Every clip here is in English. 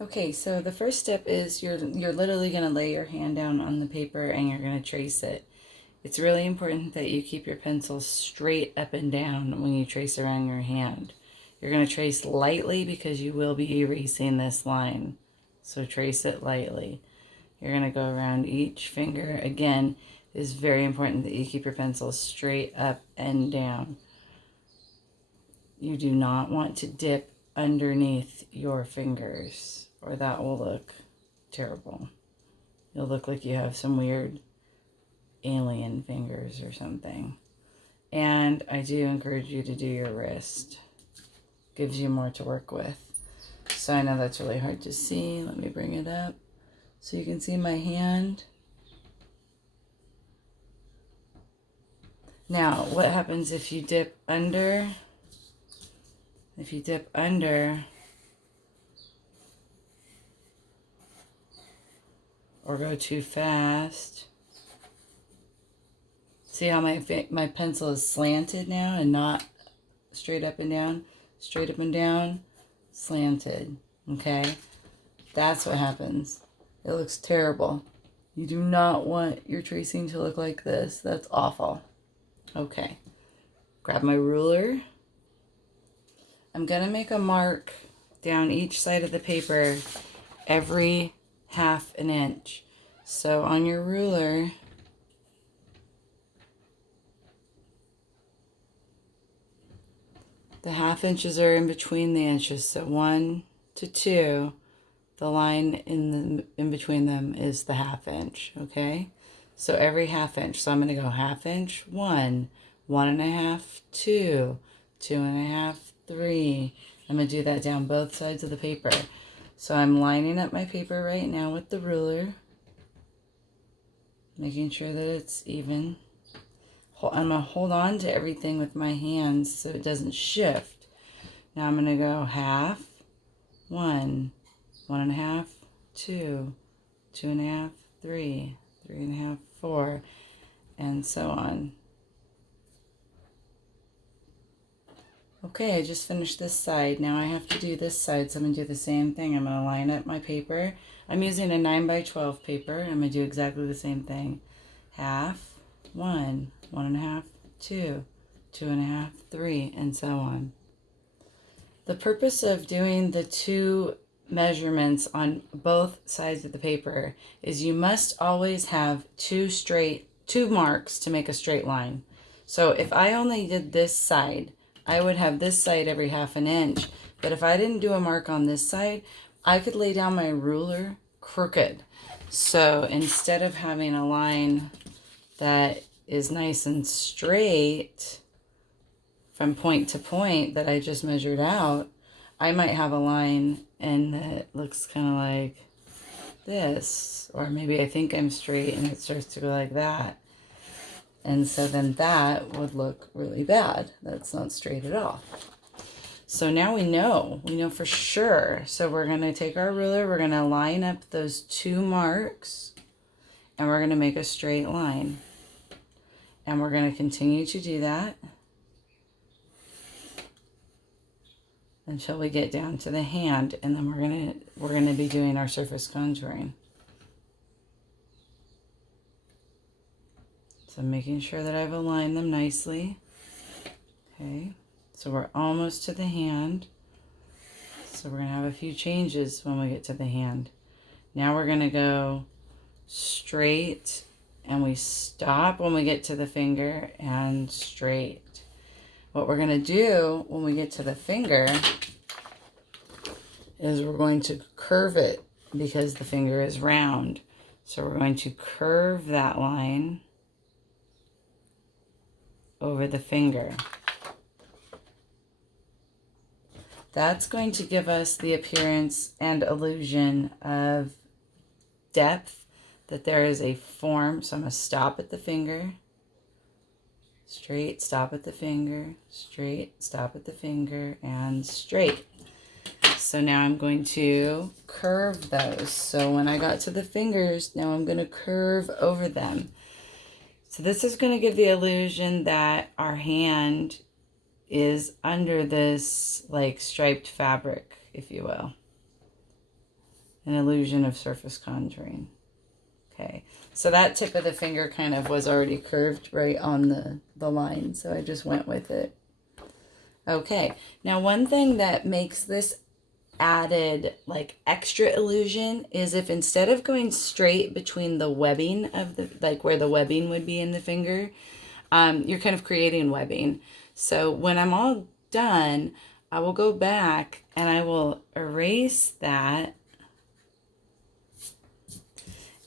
Okay, so the first step is you're literally going to lay your hand down on the paper and you're going to trace it. It's really important that you keep your pencil straight up and down when you trace around your hand. You're going to trace lightly because you will be erasing this line. So trace it lightly. You're going to go around each finger. Again, it is very important that you keep your pencil straight up and down. You do not want to dip underneath your fingers or that will look terrible. You'll look like you have some weird alien fingers or something. And I do encourage you to do your wrist. Gives you more to work with. So I know that's really hard to see. Let me bring it up so you can see my hand. Now, what happens if you dip under? If you dip under or go too fast, see how my pencil is slanted now and not straight up and down, straight up and down, slanted, okay? That's what happens. It looks terrible. You do not want your tracing to look like this. That's awful. Okay, grab my ruler. I'm gonna make a mark down each side of the paper every half an inch. So on your ruler, the half inches are in between the inches. So 1 to 2, the line in between them is the half inch, okay? So every half inch. So I'm going to go half inch, 1, 1.5, 2, 2.5, 3. I'm going to do that down both sides of the paper. So I'm lining up my paper right now with the ruler, making sure that it's even. I'm going to hold on to everything with my hands so it doesn't shift. Now I'm going to go half, 1, 1.5, 2, 2.5, 3, 3.5, 4, and so on. Okay, I just finished this side. Now I have to do this side, so I'm going to do the same thing. I'm going to line up my paper. I'm using a 9x12 paper. I'm going to do exactly the same thing. Half, 1, 1.5, 2, 2.5, 3, and so on. The purpose of doing the two measurements on both sides of the paper is you must always have two marks to make a straight line. So if I only did this side, I would have this side every half an inch. But if I didn't do a mark on this side, I could lay down my ruler crooked. So instead of having a line that is nice and straight from point to point that I just measured out, I might have a line and that looks kind of like this, or maybe I think I'm straight and it starts to go like that. And so then that would look really bad. That's not straight at all. So now we know for sure. So we're going to take our ruler, we're going to line up those two marks, and we're going to make a straight line. And we're going to continue to do that until we get down to the hand, and then we're going to be doing our surface contouring. So I'm making sure that I've aligned them nicely. Okay, so we're almost to the hand. So we're going to have a few changes when we get to the hand. Now we're going to go straight, and we stop when we get to the finger, and straight. What we're going to do when we get to the finger is we're going to curve it because the finger is round. So we're going to curve that line over the finger. That's going to give us the appearance and illusion of depth, that there is a form. So I'm going to stop at the finger, straight, stop at the finger, straight, stop at the finger, and straight. So now I'm going to curve those. So when I got to the fingers, now I'm going to curve over them. So this is going to give the illusion that our hand is under this like striped fabric, if you will. an illusion of surface contouring. Okay, so that tip of the finger kind of was already curved right on the line, so I just went with it. Okay, now one thing that makes this added like extra illusion is if instead of going straight between the webbing of the, like where the webbing would be in the finger, you're kind of creating webbing. So when I'm all done, I will go back and I will erase that,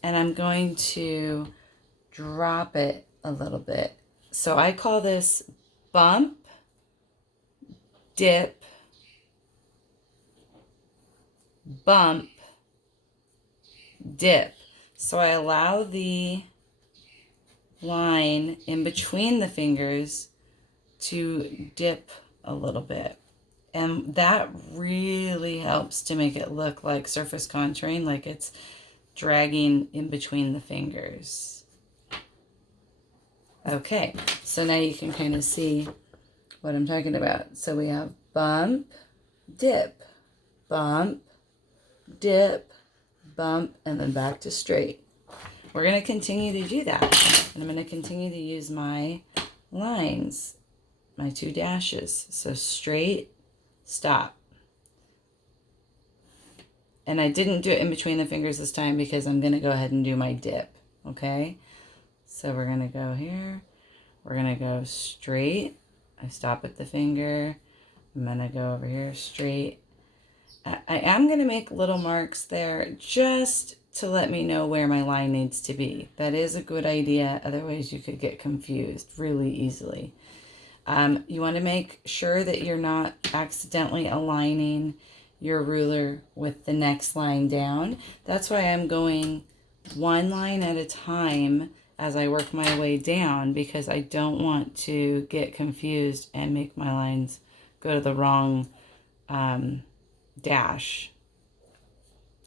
and I'm going to drop it a little bit. So I call this bump, dip, bump, dip. So I allow the line in between the fingers to dip a little bit. And that really helps to make it look like surface contouring, like it's dragging in between the fingers. Okay, so now you can kind of see what I'm talking about. So we have bump, dip, bump, dip, bump, and then back to straight. We're going to continue to do that. And I'm going to continue to use my lines, my 2 dashes. So straight, stop. And I didn't do it in between the fingers this time because I'm going to go ahead and do my dip. Okay? So we're going to go here. We're going to go straight. I stop at the finger. I'm going to go over here straight. I am going to make little marks there just to let me know where my line needs to be. That is a good idea. Otherwise, you could get confused really easily. You want to make sure that you're not accidentally aligning your ruler with the next line down. That's why I'm going one line at a time as I work my way down, because I don't want to get confused and make my lines go to the wrong dash.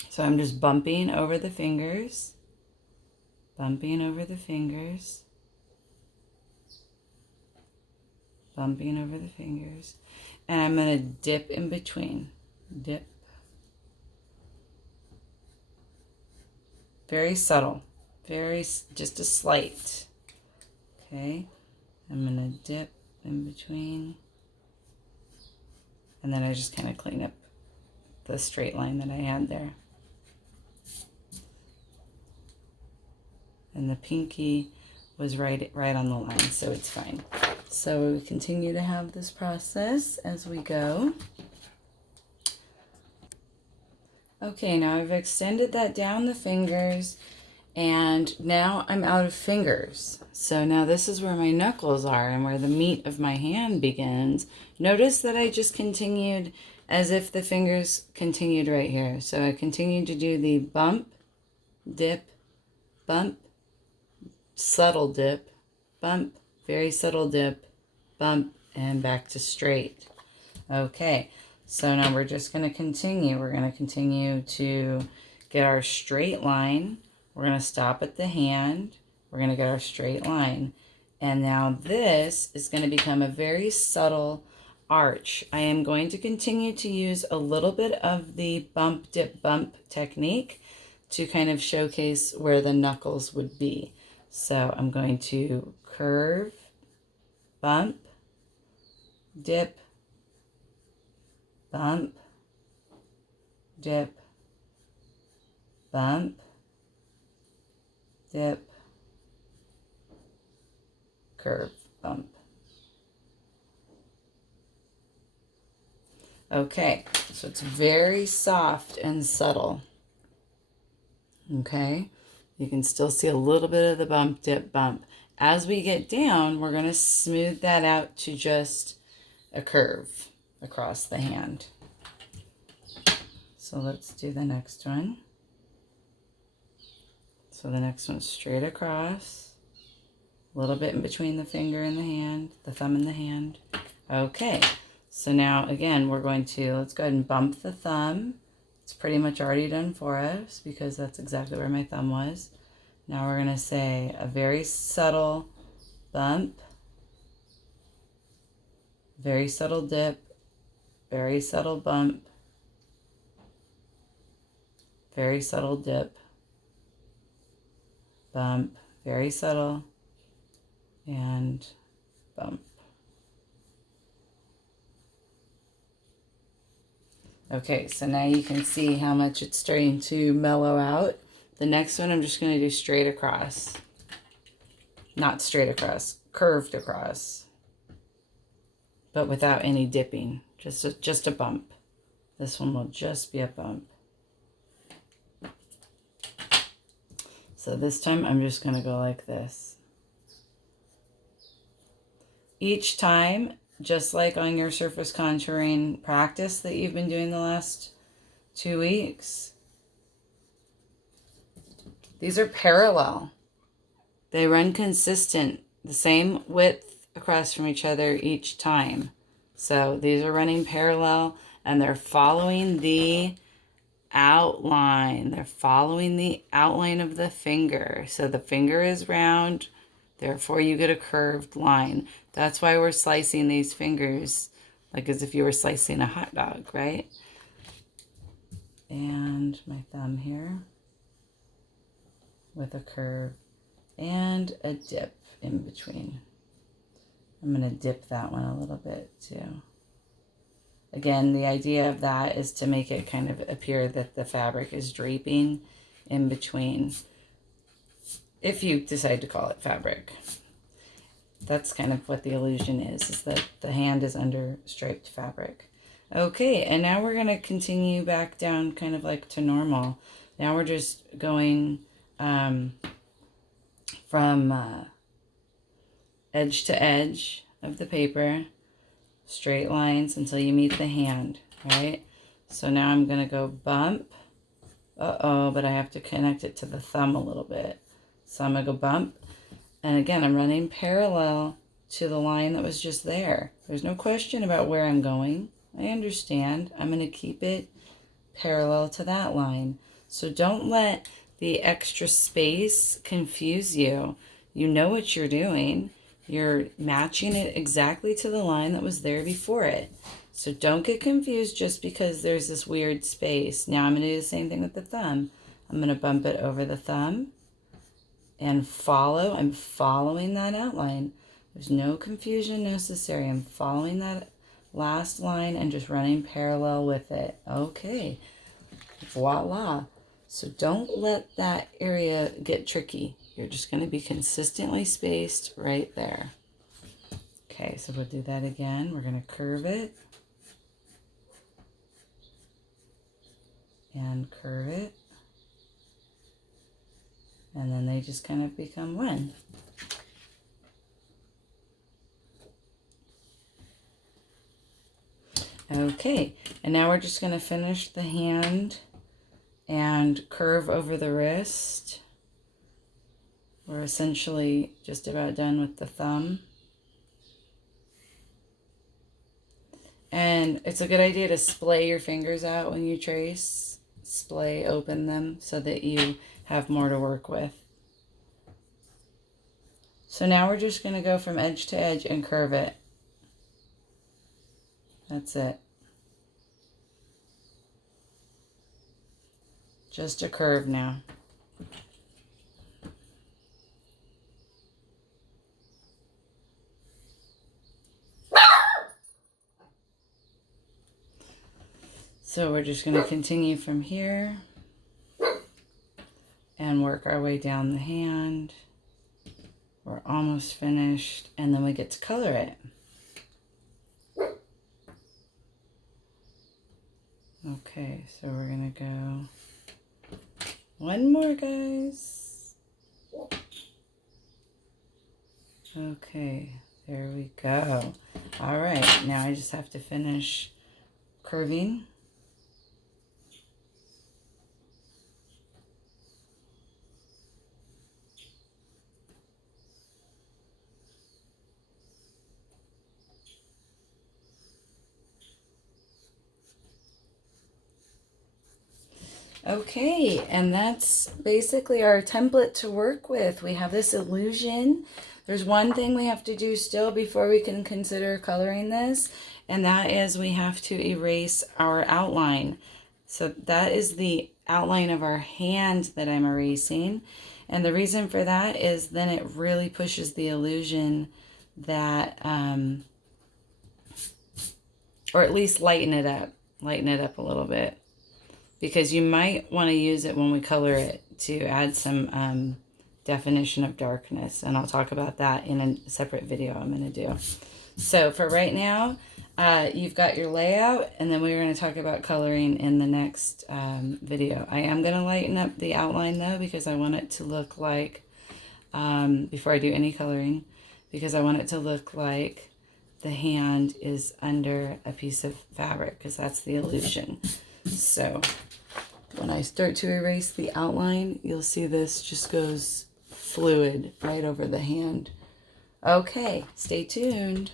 So I'm just bumping over the fingers, bumping over the fingers, bumping over the fingers, and I'm going to dip in between. Dip. Very subtle, just a slight. Okay, I'm going to dip in between, and then I just kind of clean up the straight line that I had there. And the pinky was right on the line, so it's fine. So we continue to have this process as we go. Okay, now I've extended that down the fingers, and now I'm out of fingers. So now this is where my knuckles are and where the meat of my hand begins. Notice that I just continued as if the fingers continued right here. So I continued to do the bump, dip, bump, subtle dip, bump, very subtle dip, bump, and back to straight. Okay, so now we're just going to continue. We're going to continue to get our straight line. We're going to stop at the hand. We're going to get our straight line. And now this is going to become a very subtle arch. I am going to continue to use a little bit of the bump, dip, bump technique to kind of showcase where the knuckles would be. So I'm going to curve, bump, dip, bump, dip, bump, dip, curve, bump. Okay, so it's very soft and subtle. Okay, you can still see a little bit of the bump, dip, bump. As we get down, we're going to smooth that out to just a curve across the hand. So let's do the next one. So the next one's straight across, a little bit in between the finger and the hand, the thumb and the hand. Okay, so now again, we're going to, let's go ahead and bump the thumb. It's pretty much already done for us because that's exactly where my thumb was. Now we're going to say a very subtle bump, very subtle dip, very subtle bump, very subtle dip, bump, very subtle, and bump. Okay, so now you can see how much it's starting to mellow out. The next one I'm just going to do straight across. Not straight across, curved across. But without any dipping, just a bump. This one will just be a bump. So this time I'm just going to go like this. Each time, just like on your surface contouring practice that you've been doing the last 2 weeks, these are parallel. They run consistent, the same width across from each other each time. So these are running parallel and they're following the outline. They're following the outline of the finger. So the finger is round, therefore you get a curved line. That's why we're slicing these fingers like as if you were slicing a hot dog, right? And my thumb here with a curve and a dip in between. I'm going to dip that one a little bit too. Again, the idea of that is to make it kind of appear that the fabric is draping in between, if you decide to call it fabric. That's kind of what the illusion is that the hand is under striped fabric. Okay, and now we're going to continue back down kind of like to normal. Now we're just going from edge to edge of the paper, straight lines until you meet the hand, right? So now I'm going to go bump. Uh-oh, but I have to connect it to the thumb a little bit. So I'm going to go bump. And again, I'm running parallel to the line that was just there. There's no question about where I'm going. I understand. I'm going to keep it parallel to that line. So don't let the extra space confuse you. You know what you're doing. You're matching it exactly to the line that was there before it. So don't get confused just because there's this weird space. Now I'm going to do the same thing with the thumb. I'm going to bump it over the thumb and follow. I'm following that outline. There's no confusion necessary. I'm following that last line and just running parallel with it. Okay, voila. So don't let that area get tricky. You're just going to be consistently spaced right there. Okay, so we'll do that again. We're going to curve it and curve it. And then they just kind of become one. Okay, and now we're just going to finish the hand and curve over the wrist. We're essentially just about done with the thumb. And it's a good idea to splay your fingers out when you trace. Splay, open them so that you have more to work with. So now we're just going to go from edge to edge and curve it. That's it. Just a curve now. So we're just going to continue from here and work our way down the hand. We're almost finished, and then we get to color it. Okay, so we're going to go one more, guys. Okay, there we go. All right, now I just have to finish curving. Okay, and that's basically our template to work with. We have this illusion. There's one thing we have to do still before we can consider coloring this, and that is we have to erase our outline. So that is the outline of our hand that I'm erasing. And the reason for that is then it really pushes the illusion that, or at least lighten it up a little bit. Because you might want to use it when we color it to add some definition of darkness. And I'll talk about that in a separate video I'm going to do. So for right now, you've got your layout, and then we're going to talk about coloring in the next video. I am going to lighten up the outline though, because I want it to look like, before I do any coloring, because I want it to look like the hand is under a piece of fabric, because that's the illusion. So when I start to erase the outline, you'll see this just goes fluid right over the hand. Okay, stay tuned.